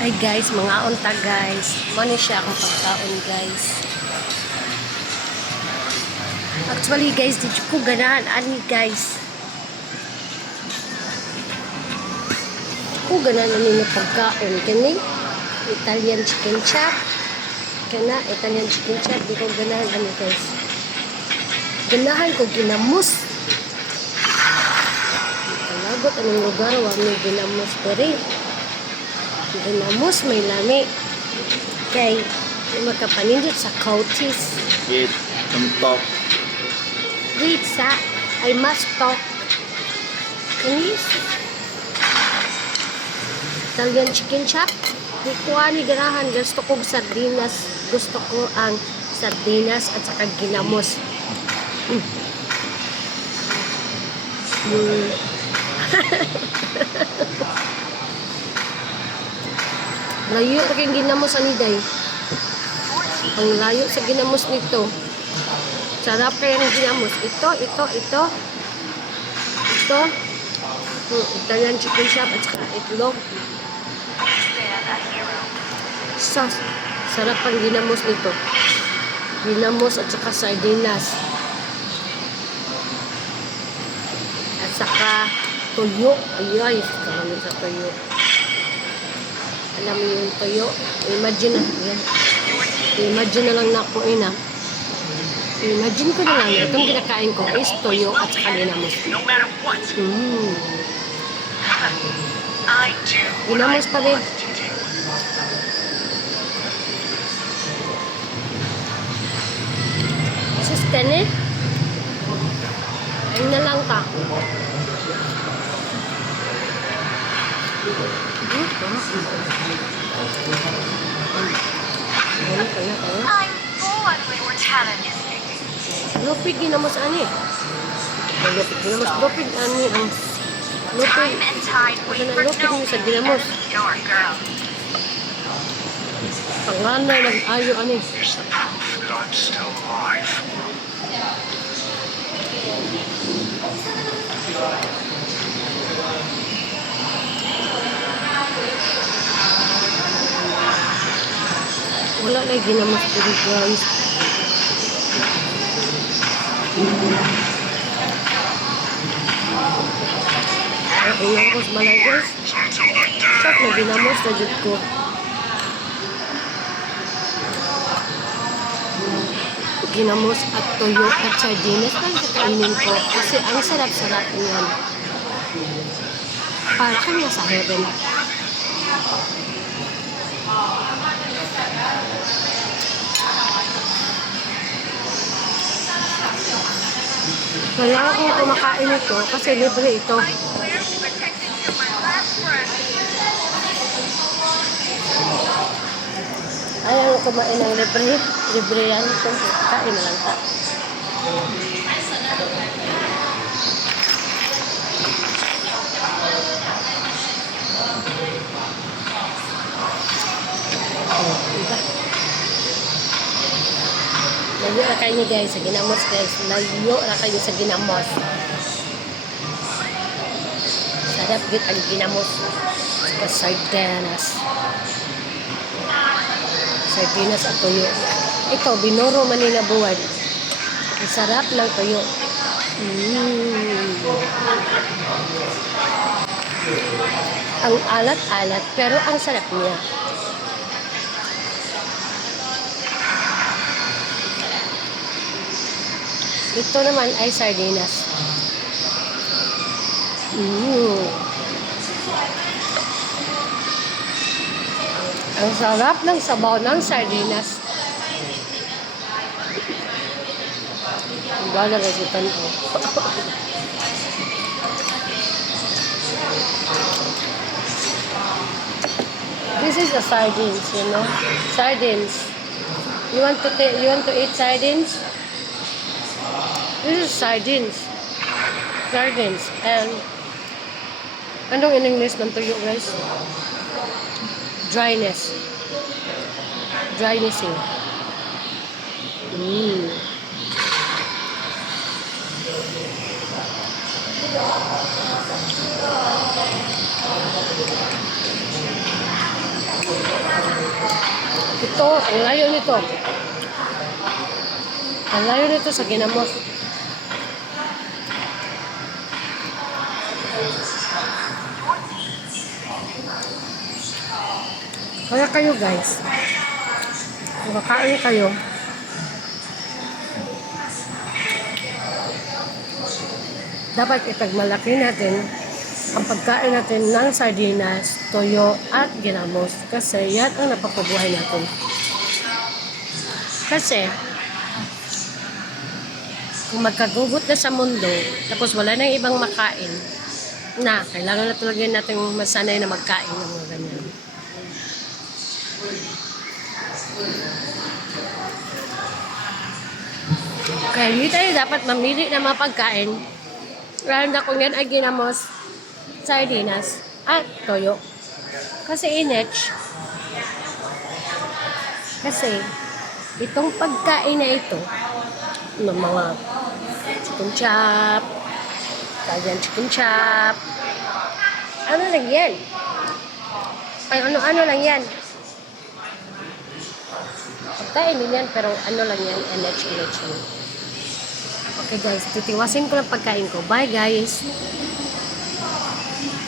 Ay guys, mga unta guys. Mani siya akong pagkaon guys. Actually guys, did ko ganahan ani guys. Ko ganahan ani ng pagkaon kani Italian chicken chop. Kana Italian chicken chop di ko ganahan ani guys. Ganahan ko ginamos. Kalagot anong lugar wa may ginamos pare. Ginamos may lami. Kay makapanindot sa couches. Eat some talk. Wait, sa, I must talk. Can you see? Italian chicken chop. Di ko ani ganahan. Gusto ko sardinas. Gusto ko ang sardinas at saka ginamos. Layo ra kayong ginamos ani day. Ang layo sa ginamos nito. Sarap kaya ng ginamos. Ito. Italian chicken chop at saka itlog. Sus. Sarap ang ginamos nito. Ginamos at saka sardinas. At saka tuyo. Ay, kami sa tuyo. Alam mo yung tuyo. Imagine na. Yan. Imagine na lang na ako ina. Imagine ko na lang. Itong kinakain ko is tuyo at saka ginamos. Ginamos pa rin. Sus, kani? Ayun na lang ka. I'm bored when we're challenged. Lupig ginamos ani. Lupig ginamos. Lupig ani ang lupig. Time and tide wait for Lupig no mo sa man. ginamos. Your girl. Panganay nag-ayo ani. Is the proof that I'm still alive. Wala na ginamos dito guys. Iyan ko sa balay guys. Sak na ginamos na dito ko. Ginamos at toyo at sardinas ang kakainin ko kasi ang sarap-sarap niyan. Para kami sa heaven. Kaya ako kumakain ito kasi libre ito. Ayaw kumain ng libre. Libre yan. Siyempre, kain na lang ta. Diba? Layo na kayo guys sa ginamos guys. Layo na kayo sa ginamos. Sarap good ang ginamos. Sa sardinas. Sardinas at tuyo. Ito, binuro manila buwan. Ang sarap ng tuyo. Ang alat-alat, pero ang sarap niya. Ito naman ay sardinas. Ang sarap ng sabaw ng sardinas. Ang gana resitan ko. This is the sardines, you know? Sardines. You want to eat sardines? This is sardines. Sardines. And anong in English ng tuyo, guys? Dryness. Drynessing. Ito, ang layo nito. Ang layo nito sa ginamos. Kaya kayo guys, kung kakain kayo, dapat ipagmalaki natin ang pagkain natin ng sardinas, toyo, at ginamos. Kasi yan ang napapabuhay natin. Kasi, kung magkagugot na sa mundo, tapos wala nang ibang makain, na, kailangan na talaga natin masanay na magkain ng mga ganyan. Kaya hindi tayo dapat mamili ng mga pagkain. Lalo na kung yan ay ginamos, sardinas, at toyo. Kasi inech. Kasi, itong pagkain na ito, ng mga chicken chop, Italian chicken chop, ano lang yan? Ay, ano lang yan? Pagkain din yan, pero ano lang yan? Inech. Okay guys, titiwasin ko lang pagkain ko. Bye guys!